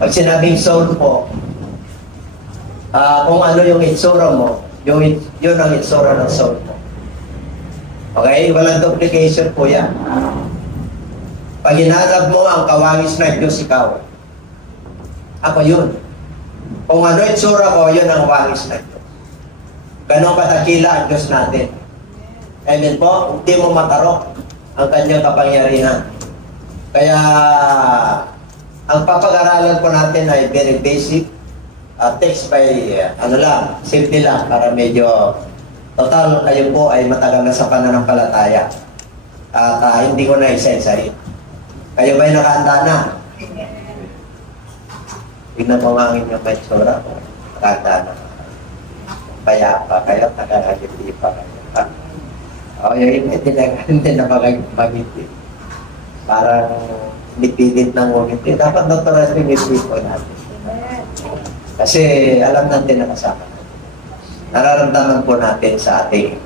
Pag sinabing soul po, kung ano yung itsura mo, yun ang itsura ng soul mo. Okay? Walang duplication po yan. Pag hinanap mo ang kawangis ng Diyos, ikaw. Ako yun. Kung ano itsura ko, yun ang kawangis ng Diyos. Ganon katakila ang Diyos natin. Amen po? Hindi mo matarok ang kanyang kapangyarihan. Kaya, ang papag-aralan po natin ay very basic. Text by, simple lang, para medyo total kayo po ay matagal na sa pananampalataya. At hindi ko na isa-isahin. Kayo ba'y nakahanda na? Tignan mo ang inyong metsura. Nakahanda na. Payapa kayo, nakakagiti pa kayo. Yung hindi na mag-ngiti. Parang nipilit ng ngiti. Dapat natural yung ngiti po natin. Kasi alam natin na kasama. Nararamdaman po natin sa ating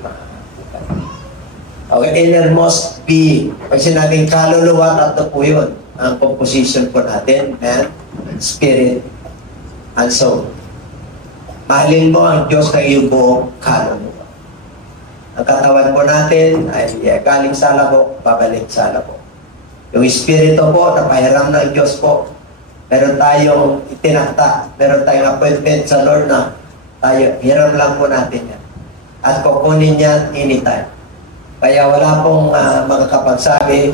okay, innermost being. Pag sinabing kaluluwa, tatlo po yun. Ang composition po natin, and spirit and soul. Mahalin mo ang Diyos ng iyong buong kaluluwa. Ang katawan po natin ay galing sa labo, babalik sa labo. Yung espiritu po, napahiram ng Diyos po. Meron tayong itinakta, meron tayong appointment sa Lord na tayo, hiram lang po natin yan. At kukunin yan anytime. Kaya wala pong makakapagsabi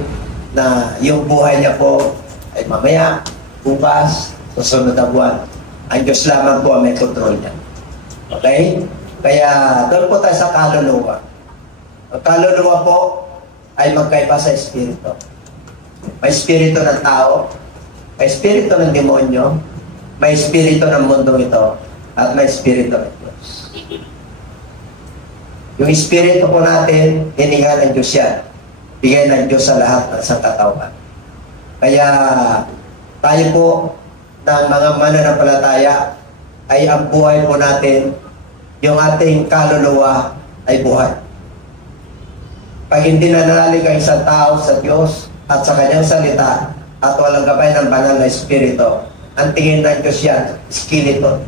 na yung buhay niya po ay mamaya, bukas, susunod na buwan. Ang Diyos lamang po ang may control niya. Okay? Kaya doon po tayo sa kaluluwa. Ang kaluluwa po ay magkaiba sa espiritu. May espiritu ng tao, may espiritu ng demonyo, may espiritu ng mundong ito, at may espiritu ng Diyos. Yung espiritu po natin, hininga ng Diyos yan. Bigay ng Diyos sa lahat ng sangkatauhan. Kaya tayo po ng mga mananampalataya ay ang buhay po natin, yung ating kaluluwa ay buhay. Pag hindi nananalig ang isang tao sa Diyos at sa kanyang salita, at walang gabay ng banal na espiritu, ang tingin ng Diyos yan, skeleton.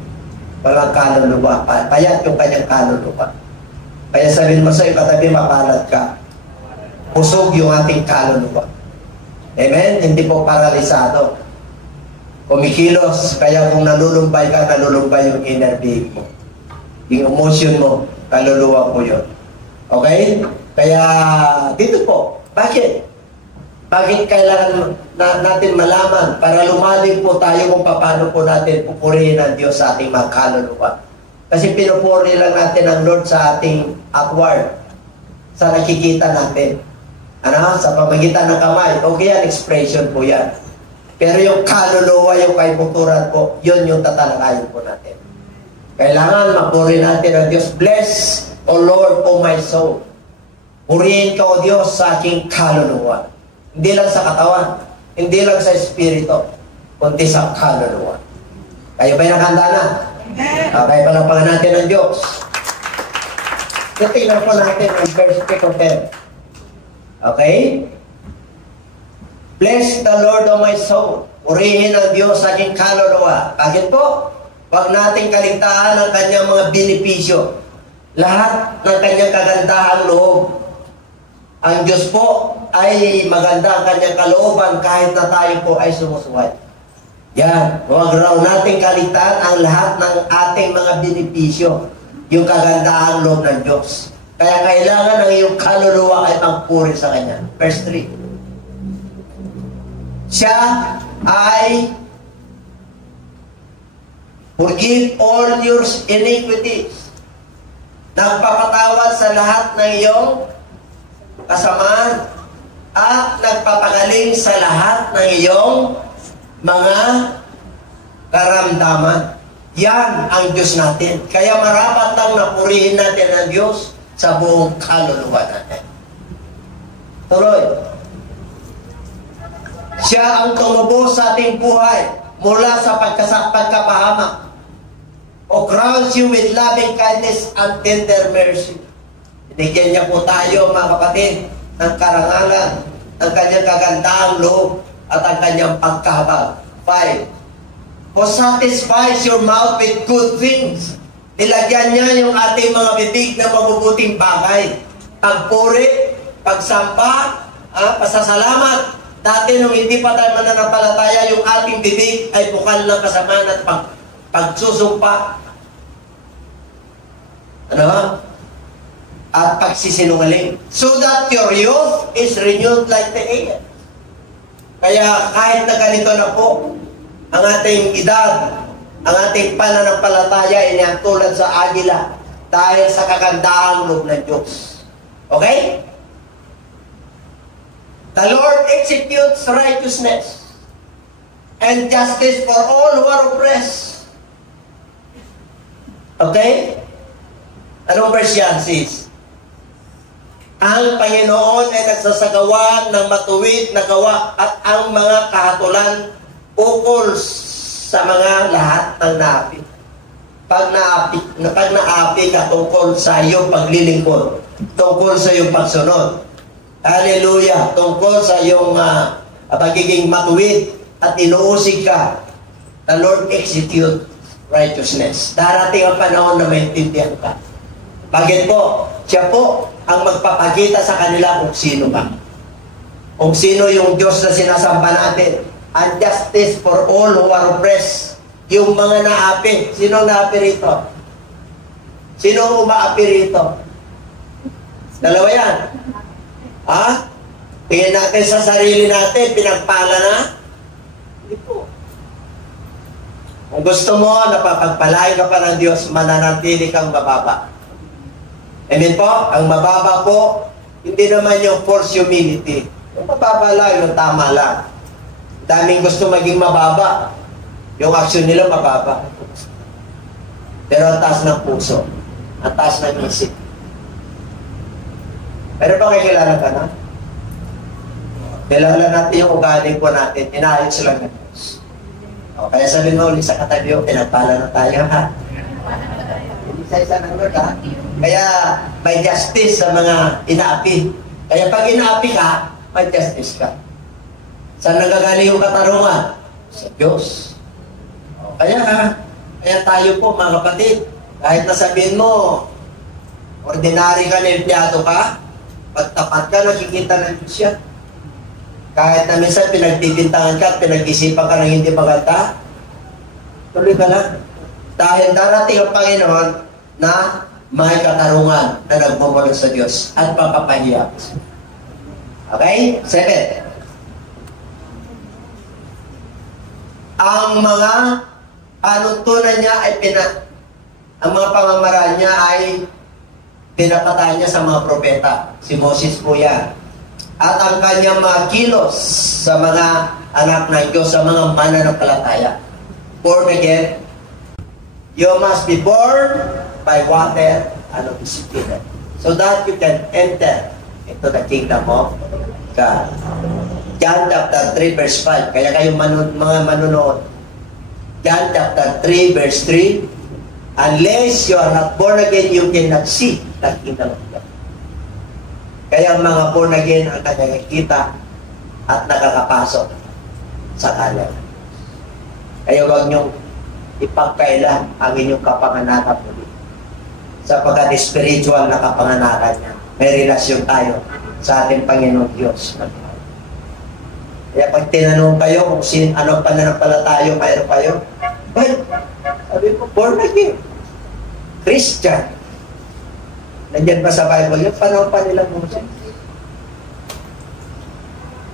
Walang kaluluwa. Payat yung kanyang kaluluwa. Kaya sabihin mo sa iyo, katabi, mapalad ka. Pusog yung ating kaluluwa. Amen? Hindi po paralisado. Kumikilos. Kaya kung nalulumbay ka, nalulumbay yung inner being mo. Yung emotion mo, kaluluwa po yun. Okay? Kaya dito po. Bakit? Bakit kailangan natin malaman para lumalim po tayo kung paano po natin pupurihin ang Diyos sa ating mga kaluluwa? Kasi pinupuri lang natin ang Lord sa ating outward, sa nakikita natin. Sa pamagitan ng kamay. Okay yan, expression po yan. Pero yung kaluluwa, yung kaibuturan po, yun yung tatalakayin po natin. Kailangan mapuri natin ang Diyos. Bless, O Lord, O my soul. Purihin ka, O Diyos, sa aking kaluluwa. Hindi lang sa katawan, hindi lang sa espiritu, kundi sa kaluluwa. Kayo ba'y nakahanda na? Okay, palapagan natin ang Diyos. Tingnan po natin ang verse 3 of 10. Okay? Bless the Lord of my soul. Purihin ang Diyos sa aking kaluluwa. Bakit po? Huwag nating kaligtaan ang kanyang mga benepisyo. Lahat ng kanyang kagandahang loob. Ang Diyos po ay maganda ang kanyang kalooban kahit na tayo po ay sumusuway. Yan. Huwag raw nating kaligtaan ang lahat ng ating mga benepisyo. Yung kagandahang loob ng Diyos. Kaya kailangan ng iyong kaluluwa ay magpuri sa Kanya. Verse 3. Siya ay forgive all your iniquities. Nagpapatawad sa lahat ng iyong kasamaan at nagpapagaling sa lahat ng iyong mga karamdaman. Yan ang Diyos natin. Kaya marapat lang na purihin natin ang Diyos sa buong kaluluwa natin. Tuloy. Siya ang tumubos sa ating buhay mula sa pagkapahamak. O crowns you with loving kindness and tender mercy. Binigyan niya po tayo, mga kapatid, ng karangalan, ng kanyang kagandahang loob, at ang kanyang pagkahabag. 5. who satisfies your mouth with good things. Nilagyan niya yung ating mga bibig na mabubuting bagay. Pagpuri, pagsamba, pasasalamat. Dati nung hindi pa tayo mananampalataya, yung ating bibig ay bukal ng kasamaan at pagsusumpa. Ano ba? At pagsisinungaling. So that your youth is renewed like the air. Kaya kahit na ganito na po, ang ating edad, ang ating pananampalataya ay tulad sa agila dahil sa kagandaang loob ng Diyos. Okay? The Lord executes righteousness and justice for all who are oppressed. Okay? Anong verse yan, sis? Ang Panginoon ay nagsasagawa ng matuwid na gawa at ang mga kahatulan ukol sa mga lahat ng naapi. Pag naapi ka tungkol sa iyong paglilingkod, tungkol sa iyong pagsunod, hallelujah, tungkol sa iyong pagiging matuwid at inuusig ka, the Lord execute righteousness. Darating ang panahon na maintindihan ka. Bakit po? Siya po ang magpapakita sa kanila kung sino ka. Kung sino yung Diyos na sinasamba natin. And justice for all who are oppressed. Yung mga naapi. Sino naapi rito? Sino umaapi rito? Dalawa yan. Ha? Tingin natin sa sarili natin, pinagpala na? Hindi po. Kung gusto mo, napapagpalain ka pa ng Diyos, mananatili kang mababa. Amen po? Ang mababa po, hindi naman yung false humility. Yung mababa lang, yung tama lang. Daming gusto maging mababa. Yung action nila mababa. Pero ang taas ng puso. Ang taas ng isip. Pero ba kakilala ka na? Kilala natin yung ugali po natin. Inaayos lang ng Diyos. O, kaya sabihin mo ulit sa katabi, pinagpala na tayo, ha? Hindi sa isa ng Lord, ha? Kaya may justice sa mga inaapi. Kaya pag inaapi ka, may justice ka. Saan nagagaling yung katarungan? Sa Diyos. O, kaya tayo po, mga kapatid, kahit nasabihin mo, ordinary ka na empleyado ka, pagtapat ka, nakikita ng Diyos yan. Kahit na minsan pinagtitintangan ka, pinag-isipan ka ng hindi maganda, tuloy ka lang. Dahil darating ang Panginoon na may katarungan na nagmumulong sa Diyos at papapahiya. Okay? 7. Ang mga panuntunan niya ay ang mga pamamaraan niya ay pinapatahan niya sa mga propeta. Si Moses po yan. At ang kanyang mga kilos sa mga anak ng Diyos, sa mga mananampalataya. Born again. You must be born by water and of the Spirit, so that you can enter into the kingdom of God. John chapter 3 verse 5. Kaya kayo mga manunood. John chapter 3 verse 3. Unless you are not born again, you cannot see the kingdom of God. Kaya ang mga born again ang nakakita at nakakapasok sa kanya. Kaya huwag niyong ipagkailan ang inyong kapanganakan muli. Sapagkat spiritual na kapanganakan niya. May relasyon tayo sa ating Panginoon Diyos. Kaya pag tinanong kayo kung ano pananampalataya mayroon kayo, well, sabi ko, born again. Christian. Nandiyan pa sa Bible yun, panahon pa nila Moses.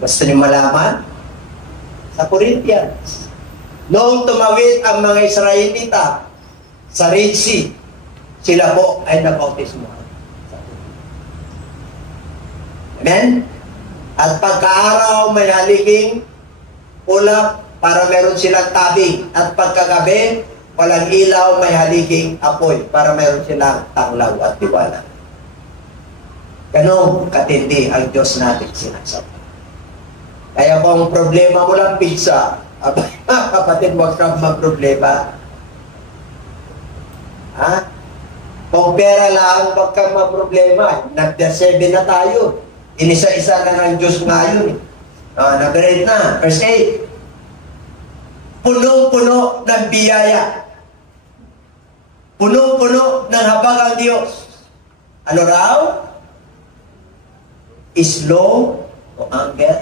Gusto niyo malaman? Sa Corinthians. Noong tumawid ang mga Israelita sa Red Sea, sila po ay nabautismo. Amen? At pagkaaraw may haliging ulap para meron silang tabing. At pagkagabi, walang ilaw may haliging apoy para meron silang tanglaw at tiwala. Ganong katindi ang Diyos natin sinasabi. Kaya kung problema mo lang pizza, kapatid, huwag kang mag-problema. Ha? Kung pera lang, huwag kang mag-problema. Nag-7 na tayo. Inisa-isa na ng Diyos ngayon. Number 8 na. Verse 8. punong-puno ng biyaya. Punong-puno ng habag ang Diyos. Ano raw? Slow to anger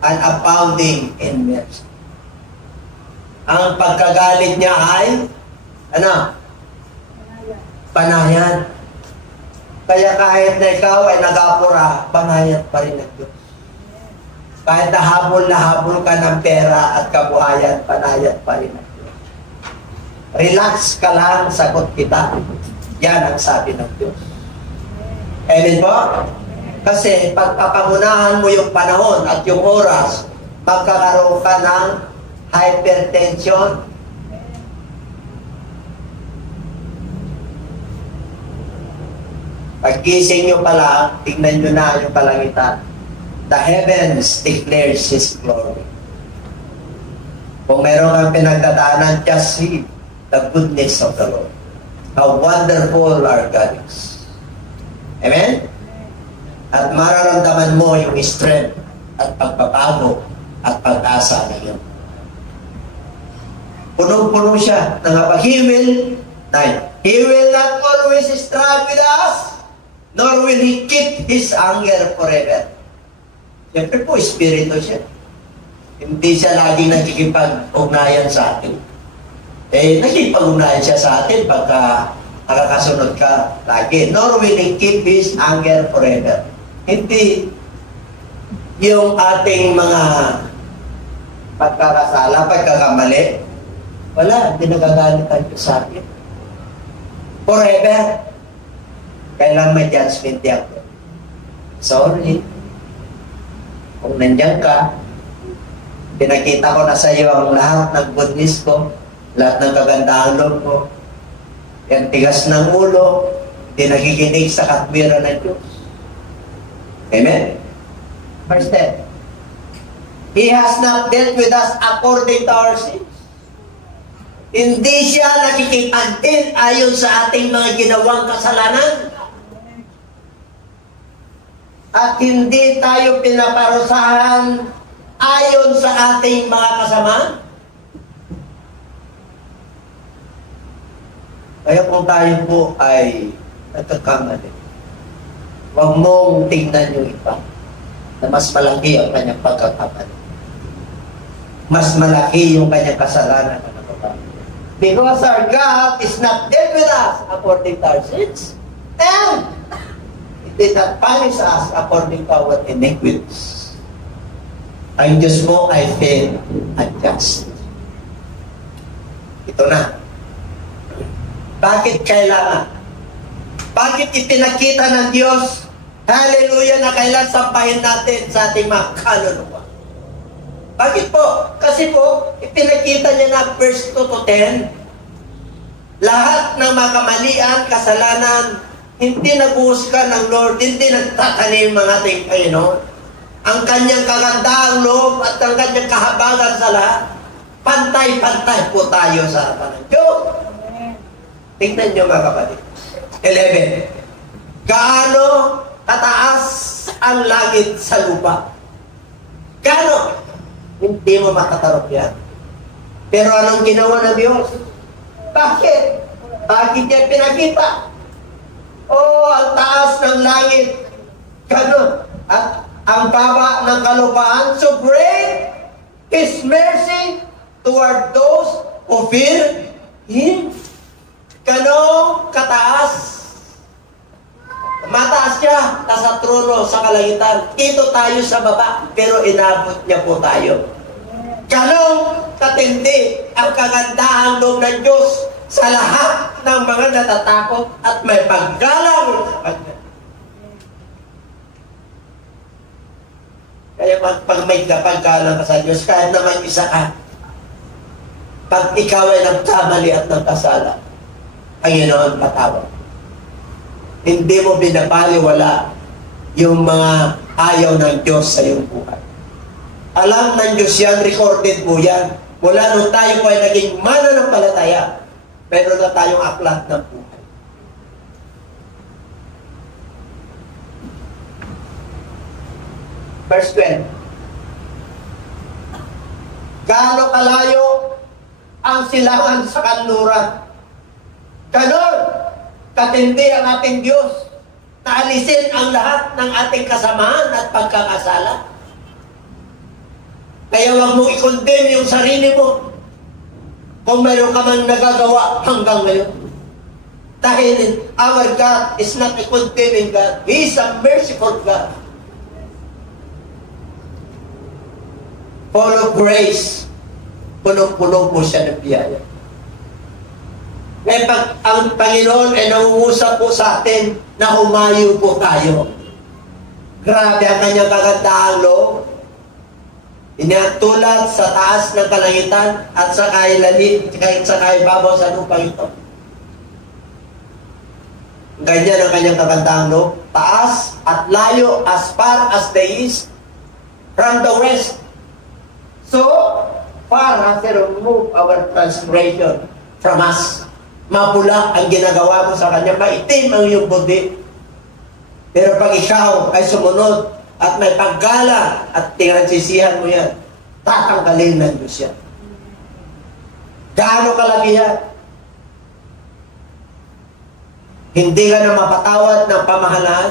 and abounding in mercy. Ang pagkagalit niya ay, ano? Panayan. Kaya kahit na ikaw ay nag-apura, panayan pa rin ng Diyos. Kahit na habol ka ng pera at kabuhayan, panayan pa rin ng Diyos. Relax ka lang, sagot kita. Yan ang sabi ng Diyos. Amen po? Kasi pagpapangunahan mo yung panahon at yung oras, magkakaroon ka ng hypertension. Pagkising nyo pala, tignan nyo na yung kalangitan. The heavens declares His glory. Kung meron kang pinagdadaanan, just see the goodness of the Lord. How wonderful our God is. Amen? At mararamdaman mo yung strength at pagpapago at pag-asa na yun. Punong-puno siya ng habag. He will not always strive with us, nor will He keep His anger forever. Siyempre po, espiritu siya. Hindi siya laging nakikipag-ugnayan sa atin. Nakikipag-ugnayan siya sa atin pagka nakakasunod ka lagi. Nor will He keep His anger forever. Hindi yung ating mga pagkakasala, pagkakamali, wala, hindi nagagalit tayo sa atin. Forever. Kailan may judgment yan. Sorry. Kung nandiyan ka, pinakita ko na sa iyo ang lahat ng goodness ko, lahat ng kagandahan loob ko, yung tigas ng ulo, di nakikinig sa katwiran ng Diyos. Amen? Verse 10. He has not dealt with us according to our sins. Hindi siya nakikipag-deal ayon sa ating mga ginawang kasalanan. At hindi tayo pinaparusahan ayon sa ating mga kasamaan. Kaya kung tayo po ay nagkakamali, huwag mong tingnan yung iba na mas malaki ang kanyang pagkakamali. Mas malaki yung kanyang kasalanan na nagawa. Because our God is not dealt with us according to our sins, and He did not punish us according to our iniquities. Ang Diyos mo ay fair and just. Ito na. Bakit kailangan? Bakit ipinakita ng Diyos, hallelujah, na kailan sampahin natin sa ating mga kaluluwa? Bakit po? Kasi po, ipinakita niya na verse 2 to 10, lahat ng mga kamalian, kasalanan, hindi nag-uusga ng Lord, hindi nagtatanim ang ating Panginoon. Ang kanyang kagandahang loob at ang kanyang kahabagan sa lahat, pantay-pantay po tayo sa harapan ng Diyos. Tingnan niyo mga kapatid. 11. Gaano kataas ang langit sa lupa? Gaano? Hindi mo makatarok yan. Pero anong ginawa ng Diyos? Bakit? Bakit niya pinakita? Ang taas ng langit. Gaano? At ang baba ng kalupaan. So great His mercy toward those who fear Him. Ganong kataas. Mataas siya, nasa trono sa kalangitan. Dito tayo sa baba, pero inabot niya po tayo. Ganong katindi ang kagandahang loob ng Diyos sa lahat ng mga natatakot at may paggalang sa Kanya. Kaya pag may paggalang ka sa Diyos, kahit naman isa ka, pag ikaw ay nagkamali at nagkasala, Panginoon patawad. Hindi mo binabaliwala yung mga ayaw ng Diyos sa iyong buhay. Alam ng Diyos yan, recorded mo yan. Mula nung tayo po ay naging mananampalataya, meron na tayong aklat ng buhay. Verse 12. Gaano kalayo ang silangan sa kanluran. Ganon, katindi ang ating Diyos na alisin ang lahat ng ating kasamahan at pagkakasala. Kaya huwag mong i-condemn yung sarili mo kung mayroon ka man nagagawa hanggang ngayon. Dahil our God is not a condemning God. He is a merciful God. Full of grace. Punong-puno po siya ng biyaya. Eh, pag ang Panginoon ay nangungusap po sa atin na humayo po tayo. Grabe ang kanyang kagandaang loob. Inatulad sa taas ng kalangitan at sa kailalim, sa kaibabaw sa lupang ito. Ganyan ang kanyang kagandaang loob. Taas at layo as far as the east from the west. So, far has He removed our transgression from us. Mapula ang ginagawa mo sa Kanya, maitim ang iyong buti. Pero pag ikaw ay sumunod at may paggala at tinansisihan mo yan, tatanggalin ng Diyos yan. Gaano kalaki yan? Hindi ka na mapatawad ng pamahalaan.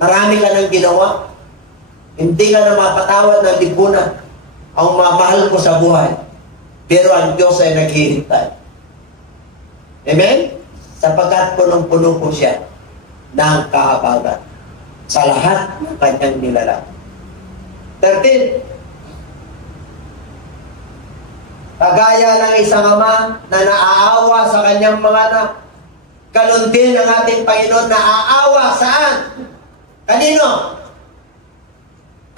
Marami ka nang ginawa. Hindi ka na mapatawad ng lipunan. Ang mamahal mo sa buhay. Pero ang Diyos ay naghihintay. Amen? Sapagkat punong-puno po siya ng kahabagan sa lahat ng kanyang nilalang. 13. Kagaya ng isang ama na naaawa sa kanyang mga anak, ganun din ang ating Panginoon naaawa saan? Kanino?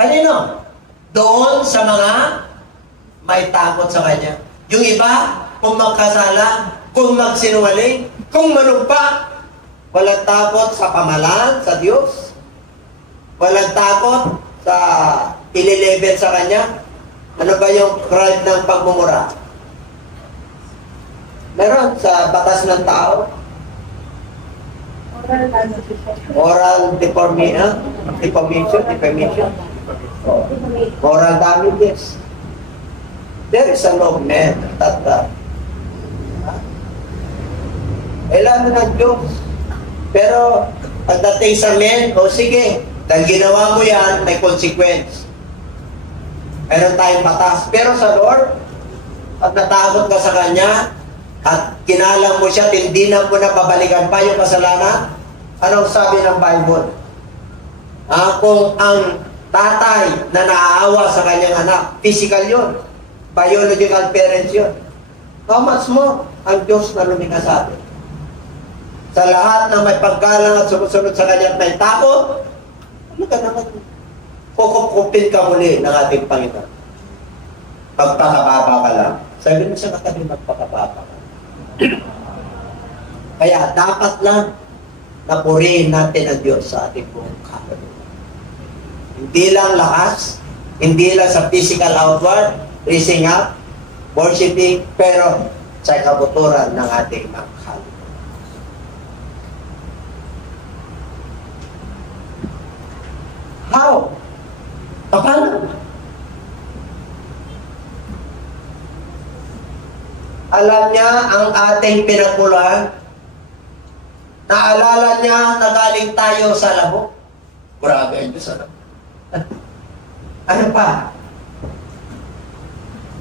Kanino? Doon sa mga may takot sa Kanya. Yung iba, kung magkasala, kung magsinungaling, kung manumpa, walang takot sa pamahalaan sa Diyos, walang takot sa ililibet sa Kanya. Ano ba yung crime ng pagmumura? Meron sa batas ng tao. Moral defamation. Moral damages. There is a law, man, that kailangan ng Diyos. Pero pagdating sa men, o sige, dahil ginawa mo yan, may consequence. Meron tayong batas. Pero sa Lord, pag natakot ka sa Kanya, at kinalang mo siya, tindinan mo na babalikan pa yung kasalanan, anong sabi ng Bible? Kung ang tatay na naaawa sa kanyang anak, physical yun, biological parents yun, how much more ang Diyos na lumikha sa atin? Sa lahat ng may paggalang at sumusunod sa Kanya at may takot, ano ka naman? Kukupin ka muli ng ating Panginoon. Magpakababa ka lang. Sabi mo sa katabi, magpakababa ka. Kaya dapat lang na purihin natin ang Diyos sa ating buong kaluluwa. Hindi lang lakas, hindi lang sa physical outward, raising up, worshiping, pero sa kabuturan ng ating mga kaluluwa. How? Paano? Alam niya ang ating pinagmulan. Naalala niya na galing tayo sa labo. Grabe ang Diyos. Ano pa?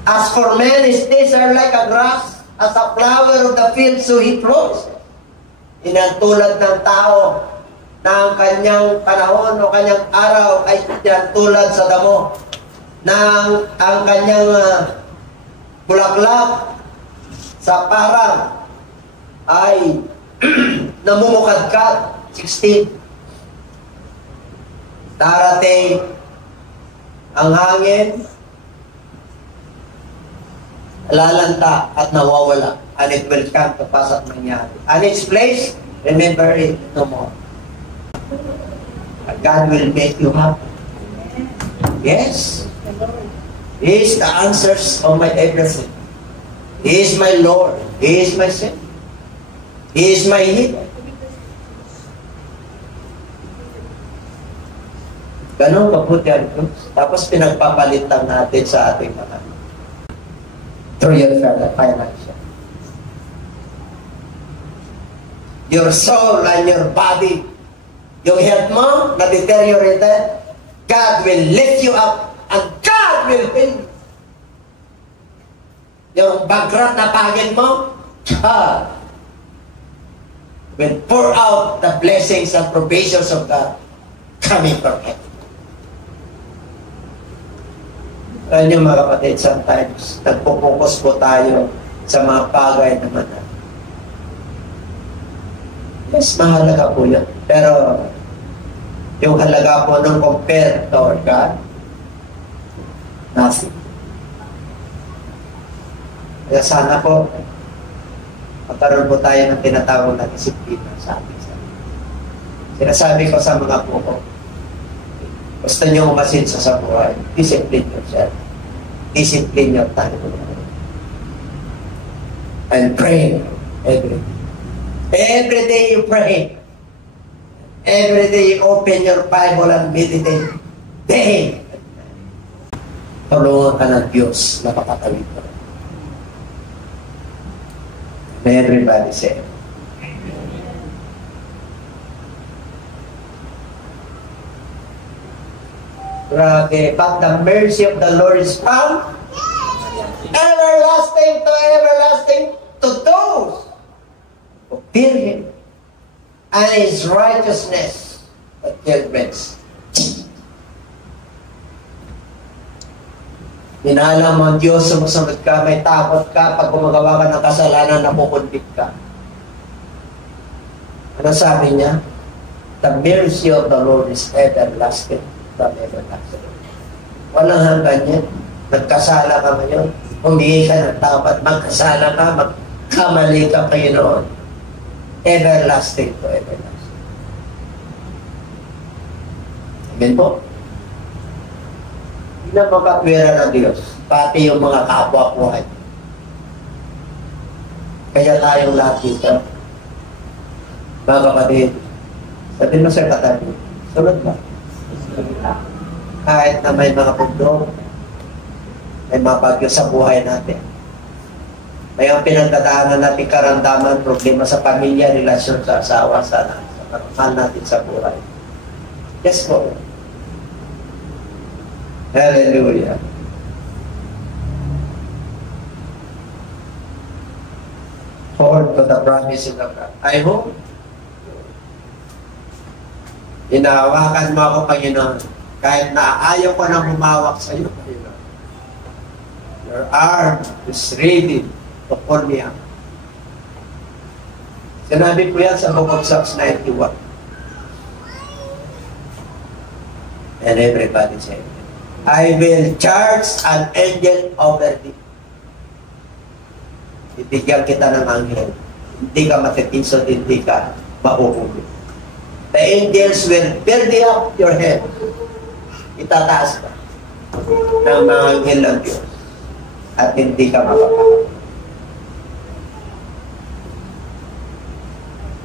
As for men, his days are like a grass, as a flower of the field, so he flows. Inantulad ng tao na ang kanyang panahon o kanyang araw ay tulad sa damo. Na ang kanyang bulaklak sa parang ay namumukadkad. 16. Darating ang hangin, lalanta at nawawala, and it will come to pass at mangyari. And its place, remember it no more. God will make you happy. Yes. He is the answers of my everything. He is my Lord. He is my Savior. He is my healer. Ganun kabuti ang Diyos. Tapos pinagpapalitan natin sa ating mga. through your financial. Your soul and your body, yung health mo na deteriorated, God will lift you up and God will heal you. Yung bankrupt na pagin mo, God will pour out the blessings and provisions of God coming from heaven. Alam niyo mga kapatid, sometimes nagpo-focus po tayo sa mga bagay naman. Yes, mahalaga po yun. Pero yung halaga po nung compare to our God, nothing. Kaya sana po, magkaroon po tayo ng tinatawag na disiplina sa ating sarili. Sinasabi ko sa mga po ko, gusto nyo umasin sa buhay, discipline yourself. Discipline your time. And pray every day. Every day you pray. Every day you open your Bible and meditate. Day. Tulungan ka ng Diyos na makatawid mo. Everybody say, grabe, but the mercy of the Lord is found everlasting to everlasting to those who fear Him, and His righteousness that judgments. Minahal mo ang Diyos, sumusunod ka, may takot ka, pag gumagawa ka ng kasalanan, napukundik ka. Ano sabi niya? The mercy of the Lord is everlasting from everlasting. Walang hanggan yan. Nagkasala ka ngayon, humingi ka ng tapat, magkasala ka, magkamali ka kayo noon. Everlasting to everlasting. Amen po? Hindi na makapwera ng Diyos, pati yung mga kapwa-buhay. Kaya tayong lahat dito, mga kapatid, sabi mo sa katabi, sunod ba? Kahit na may mga pundo, may mga bagyo sa buhay natin. May ang pinagdadaanan natin karamdaman, problema sa pamilya, relasyon sa asawa, sa mahal natin sa buhay. Yes po. Hallelujah. Forward to the promises of God. I hope inahawakan mo ako, Panginoon, kahit na ayaw ko nang humawak sa iyo, Panginoon. Your arm is ready to pull me up. Sinabi ko yan sa book of Psalms 91. And everybody say, I will charge an angel over thee. Ibigyan kita ng anghel. Hindi ka matitisod, hindi ka mahuhuli. The angels will bear thee up your head. Itataas ka ng mga anghel ng Diyos at hindi ka mapapakot.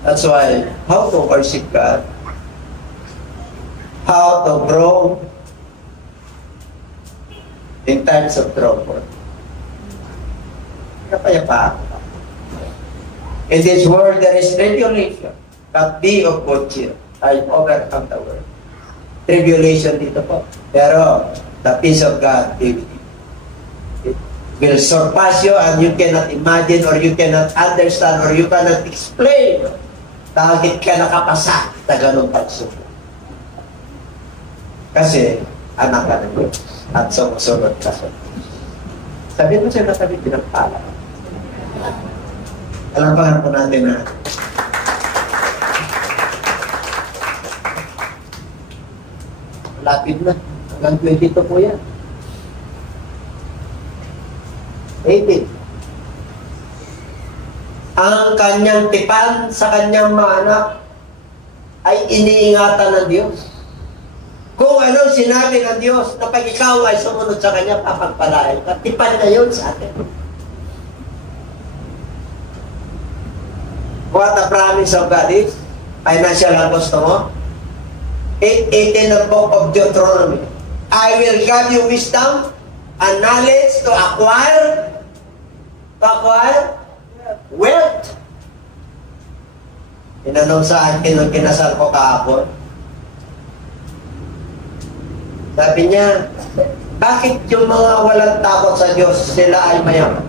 That's why, how to worship God, how to grow in times of trouble. Kapayapaan. In this world there is tribulation, but be of good cheer. I overcome the world. Tribulation dito po. Pero the peace of God will be. It will surpass you and you cannot imagine or you cannot understand or you cannot explain. Bakit ka nakapasa na ganong pagsubok? Kasi anak ka ng Diyos at sumusunod ka sa Diyos. Sabihin mo siya na sabi, pinagpala. Alampahan po natin na malapit na. Hanggang 22 po yan. 18. Ang kanyang tipan sa kanyang mga anak ay iniingatan ng Diyos. Kung ano sinabi ng Diyos na pag ikaw ay sumunod sa Kanya, papagpalain ka. Tipan na yun sa atin. What the promise of God is? Financial ang gusto mo? 8:18 of book of Deuteronomy. I will give you wisdom and knowledge to acquire to-acquire wealth. Tinanong sa akin nung kinasal ko kahapon. Sabi niya, bakit yung mga walang takot sa Diyos, sila ay mayaman?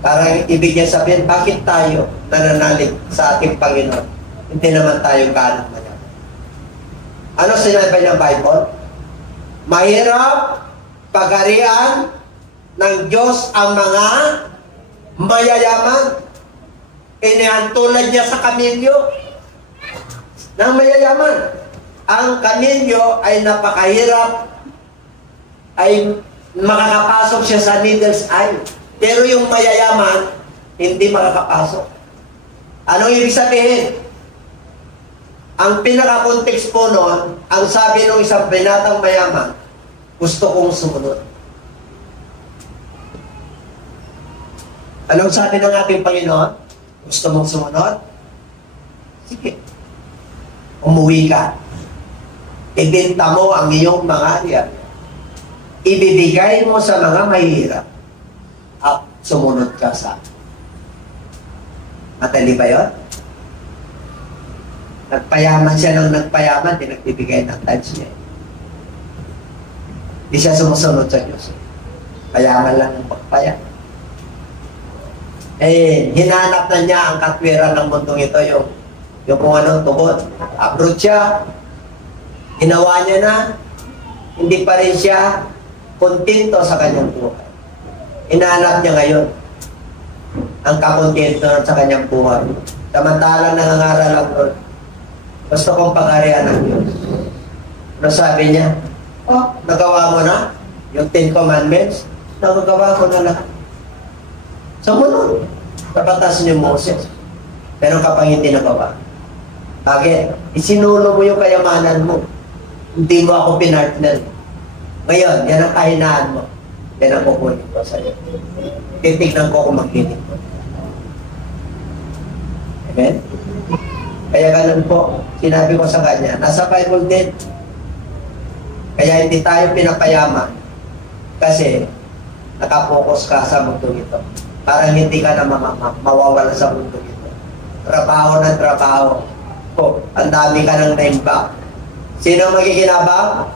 Parang ibig niya sabihin, bakit tayo nananalig sa ating Panginoon? Hindi naman tayo ganang mayaman. Ano sinabi ng Bible? Mahirap pagarian ng Diyos ang mga mayayaman. Inihantulad niya sa kamilyo ng mayayaman. Ang kamilyo ay napakahirap, ay makakapasok siya sa needle's eye. Pero yung mayayaman, hindi makakapasok. Anong ibig sabihin? Ang pinaka-context po noon, ang sabi ng isang binatang mayaman, gusto kong sumunod. Anong sabi ng ating Panginoon? Gusto mong sumunod? Sige. Umuwi ka. Ibenta mo ang iyong mga riyan. Ibibigay mo sa mga mahirap. At sumunod ka sa akin. Madali ba yun? Nagpayaman siya ng nagpayaman, di nagbibigay ng tithes niya. Di siya sumusunod sa Diyos. Payaman lang ng pagpayaman. Hinanap na niya ang katwiran ng mundong ito, yung kung ano, tubod. Abroad siya, ginawa niya na, hindi pa rin siya kontento sa kanyang buhay. Hinanap niya ngayon ang kakontento sa kanyang buhay. Samantalang nangangaral ang Lord. Gusto kong pag-arian ng Diyos. Ano sabi niya? Oh, nagawa mo na? Yung 10 Commandments? Nagagawa ko na lahat. Sumunod. Sa batas ni Moses. Pero kapag hindi nagawa. Bakit? Isinulo mo yung kayamanan mo. Hindi mo ako pinartner. Ngayon, yan ang kahinaan mo. Yan ang kukunin ko sa'yo. Titignan ko kung magtitig mo. Amen? Kaya ganun po, sinabi ko sa kanya, nasa Bible din. Kaya hindi tayo pinapayaman. Kasi, nakapokus ka sa mundo ito. Parang hindi ka na mawawala sa mundo ito. Trabaho ng trabaho. O, ang dami ka ng naimbak. Sino magiginabang?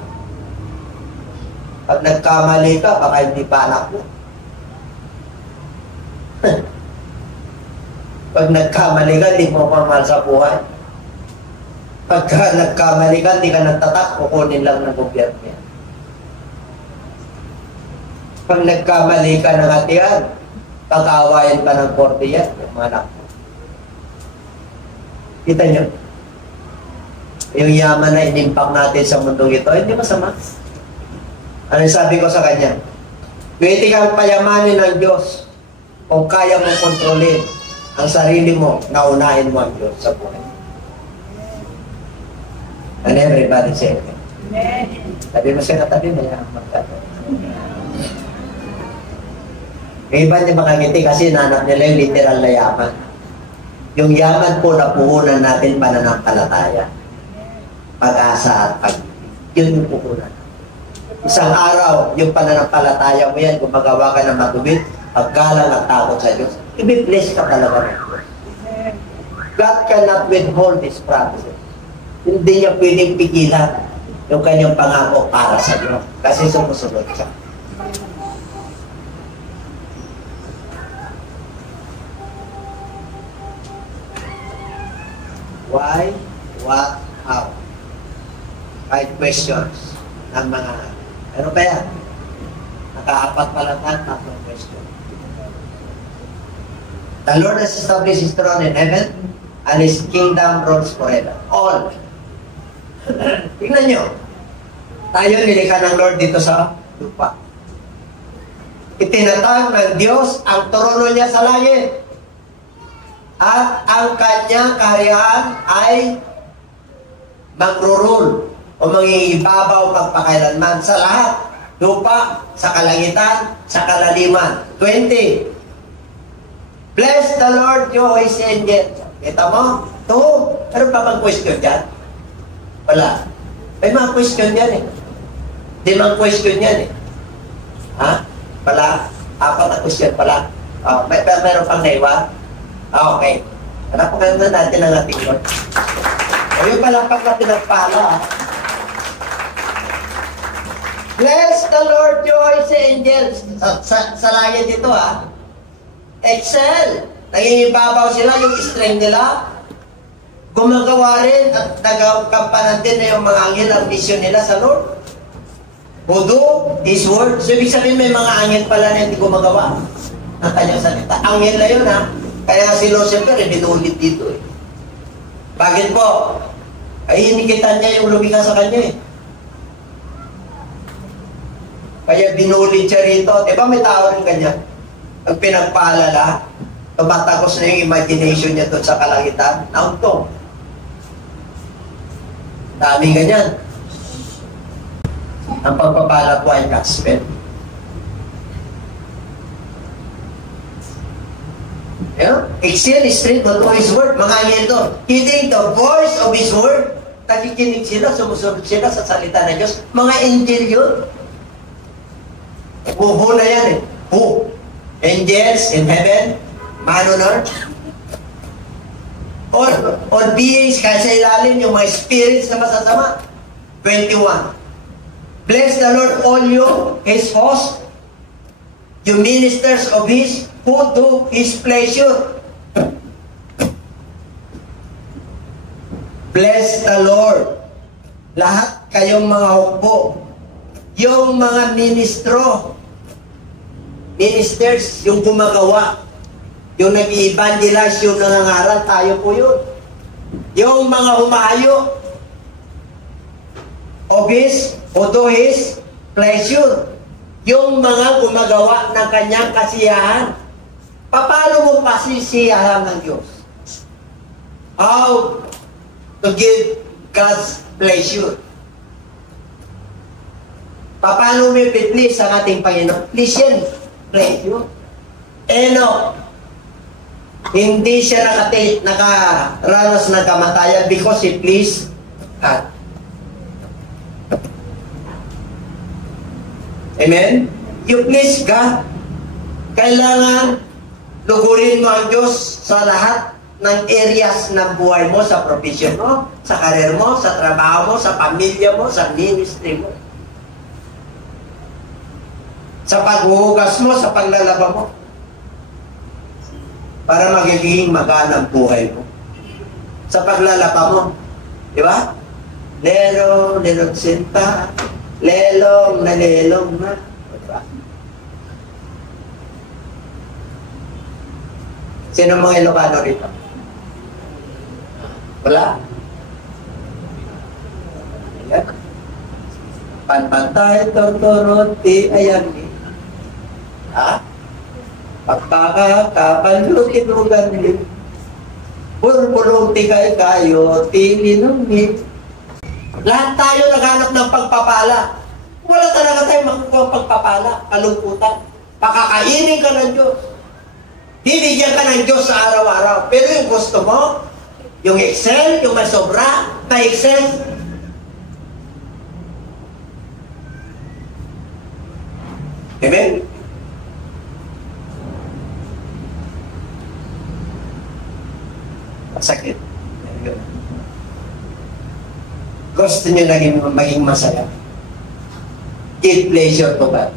Pag nagkamali ka, baka hindi balak mo. Pag nagkamali ka, hindi mo pamahal sa buhay. Pagka nagkamali ka, hindi ka nagtatak, kukunin lang ng gobyerno yan. Pag nagkamali ka ng hatian, pag-aawayan ka ng korte yan, yung mga anak mo. Kita nyo? Yung yaman na inimpak natin sa mundong ito, hindi masama. Ano sabi ko sa kanya? Pwede kang payamanin ng Diyos kung kaya mong kontrolin ang sarili mo, naunahin mo ang Diyos sa buhay. And everybody say it. Sabi mo siya katabi, may magkatabi. May iba niya makangiti kasi nanap nila yung literal na yaman. Yung yaman po na puhunan natin pananampalataya. Pag-asa at pag-ibig. Yun yung puhunan. Isang araw, yung pananampalataya mo yan, kung magawa ka ng matubig, paggalang at takot sa Diyos, i-bless ka talaga ng Diyos. God cannot withhold His promises. Hindi niya pwedeng pigilan yung kanyang pangako para sa Diyos. Kasi sumusunod siya. Why, what, how? 5 questions ng mga, ano ba yan? Nakaapat pala na, 3 questions. The Lord has established His throne in heaven and His kingdom rules forever. All. Tingnan nyo. Tayo nilikha ng Lord dito sa lupa. Itinatag ng Diyos ang trono niya sa langit. At ang kanyang kaharian ay magrurul o mangingibabaw magpakailanman sa lahat. Lupa, sa kalangitan, sa kalaliman. 20. Bless the Lord, you His angels. Kita mo? 2. Ano pa bang question dyan? Wala. May mga question yan eh. Di mga question yan eh. Ha? Wala. Apat na question pala. Meron pang naiwa? Okay. Hanapin na natin ang ating Lord. Ayun pala pag na pinagpala. Bless the Lord, joy sa angels. Sa langit dito Excel. Nangingibabaw sila, yung strength nila. Gumagawa rin at nagkampanan din na yung mga anghel ang mission nila sa Lord. Who do His word. So, ibig sabihin may mga anghel pala na hindi gumagawa ng kanyang salita. Anghel na yun Kaya si Lucifer binulit dito Bakit po? Ay hinikitan niya yung lumika sa kanya Kaya binulit siya rito. Diba may tao rin kanya? Pag pinagpaalala, tumatagos na yung imagination niya doon sa kalangitan. Nauntong. Daming ganyan. Ang pagpapala po ay gospel. Excel is straight to His word. Mga anghel to. Hearing the voice of His word. Nakikinig sila, sumusunod sila sa salita ng Diyos. Mga angel yun. Who na yan Who? Angels in heaven, man on earth. Or beings, kaya sa ilalim, yung mga spirits na masasama. 21. Bless the Lord, all you, His host, you ministers of His, who do His pleasure. Bless the Lord. Lahat kayong mga hukbo. Yung mga ministers, yung gumagawa. Yung nag-i-evangelize, yung nangangaral, tayo po yun. Yung mga humayo of His, who do His pleasure. Yung mga gumagawa ng kanyang kasiyahan. Paano mo pasisiyahan ng Diyos? How to give God's pleasure? Paano mo i-please ang ating Panginoon? Please yan, pleasure. Enoch, hindi siya nakaranas ng kamatayan because he pleased God. Amen? You please God. Kailangan lugurin mo ang Diyos sa lahat ng areas ng buhay mo, sa profession mo, sa karir mo, sa trabaho mo, sa pamilya mo, sa ministry mo. Sa paghuhugas mo, sa paglalaba mo. Para magiging magaan ang buhay mo. Sa paglalaba mo. Di ba? Lelong sinta, lelong na. Diba? Sino mga Ilocano rito? Wala? Ayan. Panpantay, tortoroti, ayan. Pagkakapalutin mo ganin. Purpurong tikay kayo, tininungin. Lahat tayo naghanap ng pagpapala. Wala talaga tayo makukuha ng pagpapala, kalungkutan. Pakakainin ka ng Diyos. Bibigyan ka ng Diyos sa araw-araw. Pero yung gusto mo, yung Excel, yung may sobra, may Excel. Amen? Sakit. Gusto nyo maging masaya. Give pleasure to God.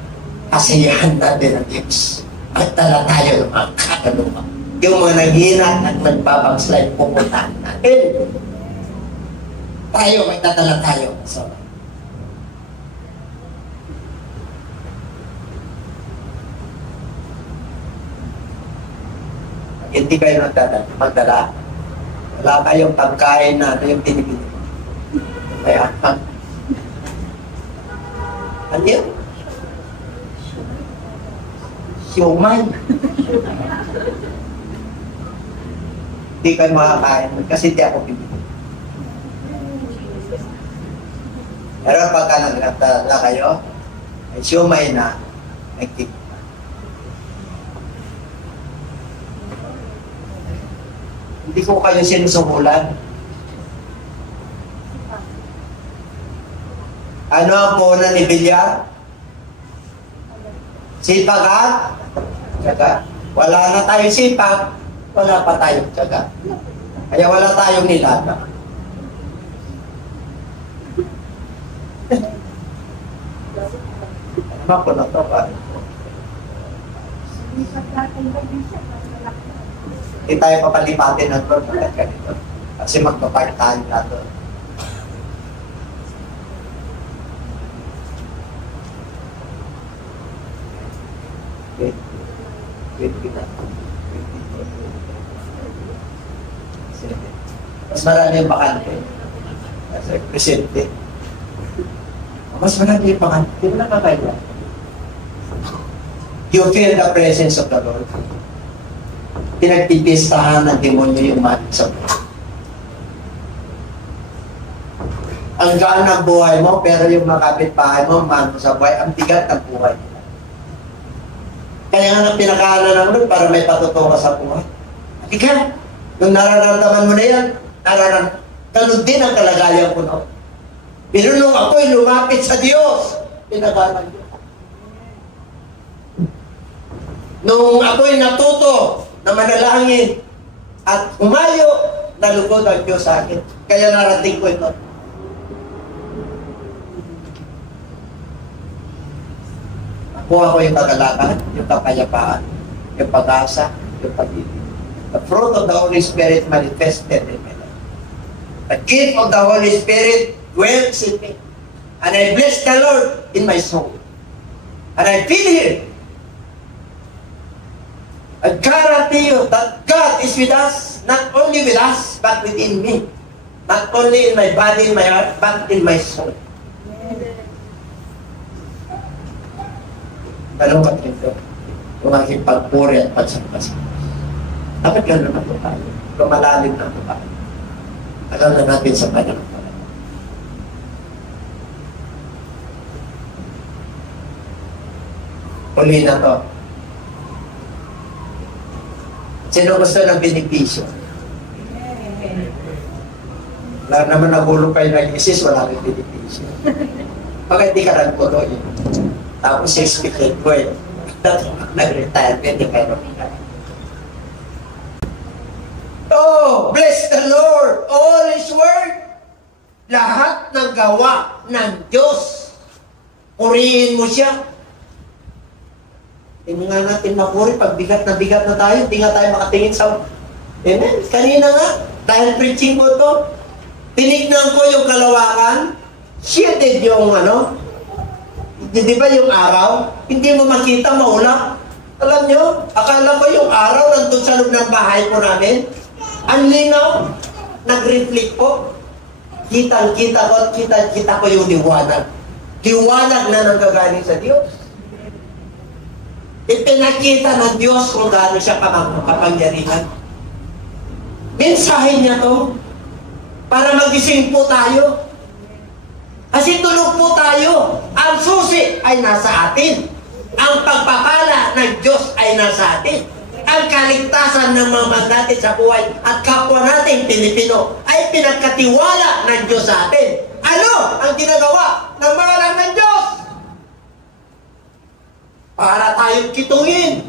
Kasiyahan natin ang Diyos. At tala tayo ng mga kakaluma. Yung mga naghihinat at nagbabackslide, pupuntahan natin. Tayo, magdadala tayo. So, hindi kayo magdala. Wala kayong pagkain na yung binibili. Kaya, ano yun? Siomay. Hindi kayo makakain kasi hindi ako bibili. Pero pagka nagkatala kayo, ay siomay na nagtip. Hindi ko kayo sinusubulan. Ano ang puhunan ni Bilyar? Sipag at tiyaga. Wala na tayong sipag, wala pa tayong tiyaga. Kaya wala tayong nilata. Ano ko na ito ba? Hindi tayo papalipatin na ito. Kasi magpapagtaan na ito. Mas marami yung bakante. Kasi presente. Mas marami yung bakante. Hindi mo nakakaya. You feel the presence of the Lord. Pinagpipistahan ng demonyo yung manik sa buhay. Ang gaan ng buhay mo, pero yung makapit-bahay mo, mahal mo sa buhay, ang bigat ng buhay. Kaya nga pinakaanan ng Lord para may patuto ka sa buhay. Ika, yung nararamdaman mo na yan, ganun din ang kalagayan ko na. Pero nung ako'y lumapit sa Diyos, pinagalan Diyos. Nung ako'y natuto na manalangin at umayo, nalugod ang Diyos sa akin. Kaya narating ko ito. Nakuha ko yung kagalakan, yung kapayapaan, yung pag-asa, yung pag-ibig. The fruit of the Holy Spirit manifested in me. The gift of the Holy Spirit dwells in me. And I bless the Lord in my soul. And I feel Him. I guarantee you that God is with us, not only with us, but within me. Not only in my body, in my heart, but in my soul. Tanong ka dito, yung aking pagpuri at pagsambas. Dapat gano'n na ito tayo. Lumalalim na ito tayo. Alam na natin sa kanyang pala. Uli na to. Sino gusto ng benepisyo? Wala naman nagulong kayo nag-isis, wala kang benepisyo. Bakit di ka nagtuloy? Tapos 6 feet ko eh. Nag-retire, pwede kayo naman. Oh, bless the Lord, all His word. Lahat ng gawa ng Diyos. Purihin mo siya. Hindi nga natin mapuri, pag bigat na tayo, hindi nga tayo makatingin sa... Amen? Kanina nga, dahil preaching ko to, tinignan ko yung kalawakan, shielded yung di ba yung araw, hindi mo makita, maulap. Alam nyo, akala ko yung araw nandun sa loob ng bahay ko namin, ang linaw, nag-reflect po. Kita ko yung liwanag. Liwanag na nanggagaling sa Diyos. Ipinakita ng Diyos kung gaano siya kapangyarihan. Mensahe niya to para magising po tayo. Kasi tulog po tayo. Ang susi ay nasa atin. Ang pagpapala ng Diyos ay nasa atin. Ang kaligtasan ng mga natin sa buhay at kapwa nating Pilipino ay pinagkatiwala ng Diyos sa atin. Ano ang ginagawa ng mga anak ng Diyos? Para tayong kitungin.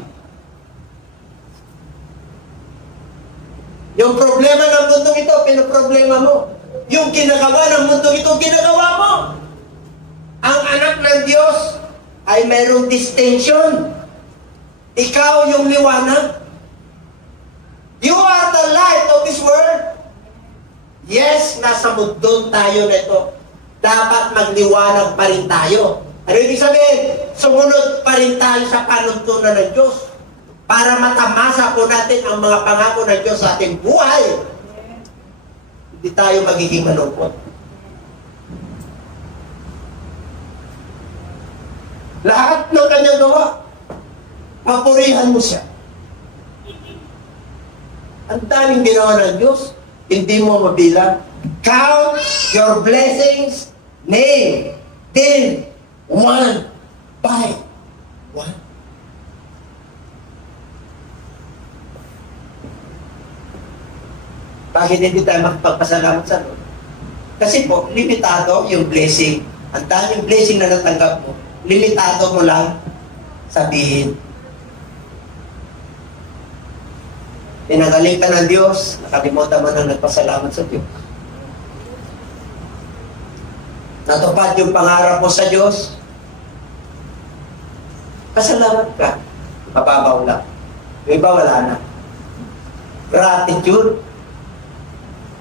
Yung problema ng mundong ito, pinaproblema mo. Yung ginagawa ng mundong ito, ginagawa mo. Ang anak ng Diyos ay mayroong distinction. Ikaw yung liwanag. You are the light of this world. Yes, nasa mundon tayo nito. Dapat magliwanag pa rin tayo. Ano ibig sabihin? Sumunod pa rin tayo sa panuntunan ng Diyos para matamasa po natin ang mga pangako ng Diyos sa ating buhay. Hindi tayo magiging malungkot. Lahat ng kanyang gawa, papurihan mo siya. Ang daming ginawa ng Diyos, hindi mo mabilang. Count your blessings, name them one by one. Bakit hindi tayo makapagpasalamat sa Lord? Kasi po, limitado yung blessing. Ang daming blessing na natanggap mo, limitado mo lang sabihin. Pinagaling ka ng Diyos, nakalimutan mo na nagpasalamat sa Diyos. Natupad yung pangarap mo sa Diyos, pasalamat ka, mababaw lang. Yung iba wala na. Gratitude.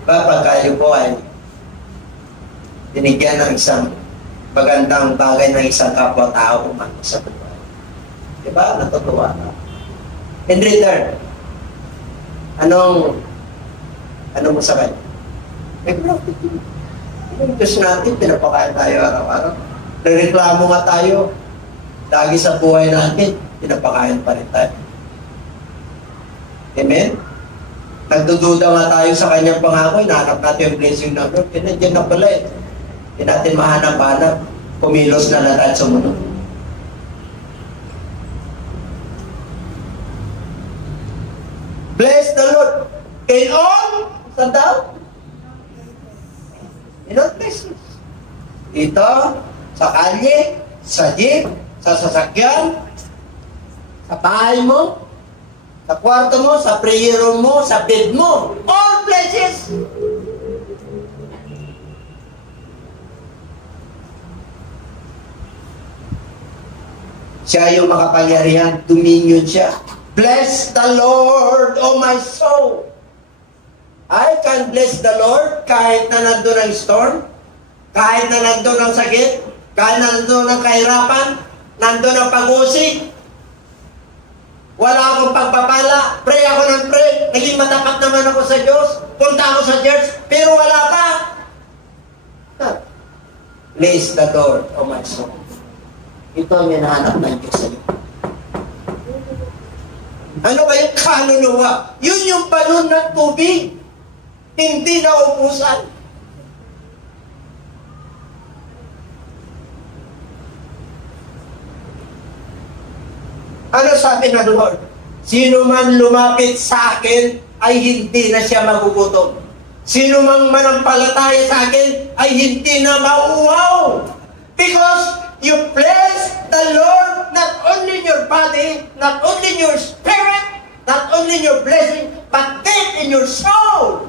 Diba pag kayo po ay binigyan ng isang magandang bagay ng isang kapwa-tao umano sa buhay. Diba? Natutuwa ka. In return, anong mo sa kanya? May gratitude. Yung Diyos natin, pinapakain tayo araw-araw. Rereklamo nga tayo. Lagi sa buhay natin, pinapakain pa rin tayo. Amen? Nagdududa nga tayo sa kanyang pangako, hinahanap natin yung blessing ng Lord. Nandiyan na pala eh. Hindi natin mahanap-hanap. Kumilos na na tayo sumunod. Bless the Lord in all, saan daw? In all places. Ito, sa kalye, sa jeep, sa sasakyan, sa bahay mo, sa kwarto mo, sa prayer room mo, sa bed mo, all places. Siya yung makapangyarihan, dominion siya. Bless the Lord, oh my soul. I can bless the Lord kahit na nandun ang storm, kahit na nandun ang sakit, kahit na nandun ang kahirapan, nandun ang pag-usig. Wala akong pagpapala, pray ako ng pray, naging matapat naman ako sa Diyos, punta ako sa church, pero wala pa. Bless the Lord, oh my soul. Ito ang hinahanap ng Diyos sa iyo. Ano ba yung kaluluwa? Yun yung balon ng tubig. Hindi na ubusan. Ano sabi ng Lord? Sino man lumapit sa akin ay hindi na siya magugutom. Sino mang manampalataya sa akin ay hindi na mauuhaw. Because you bless the Lord not only in your body, not only in your spirit, not only in your blessing, but deep in your soul.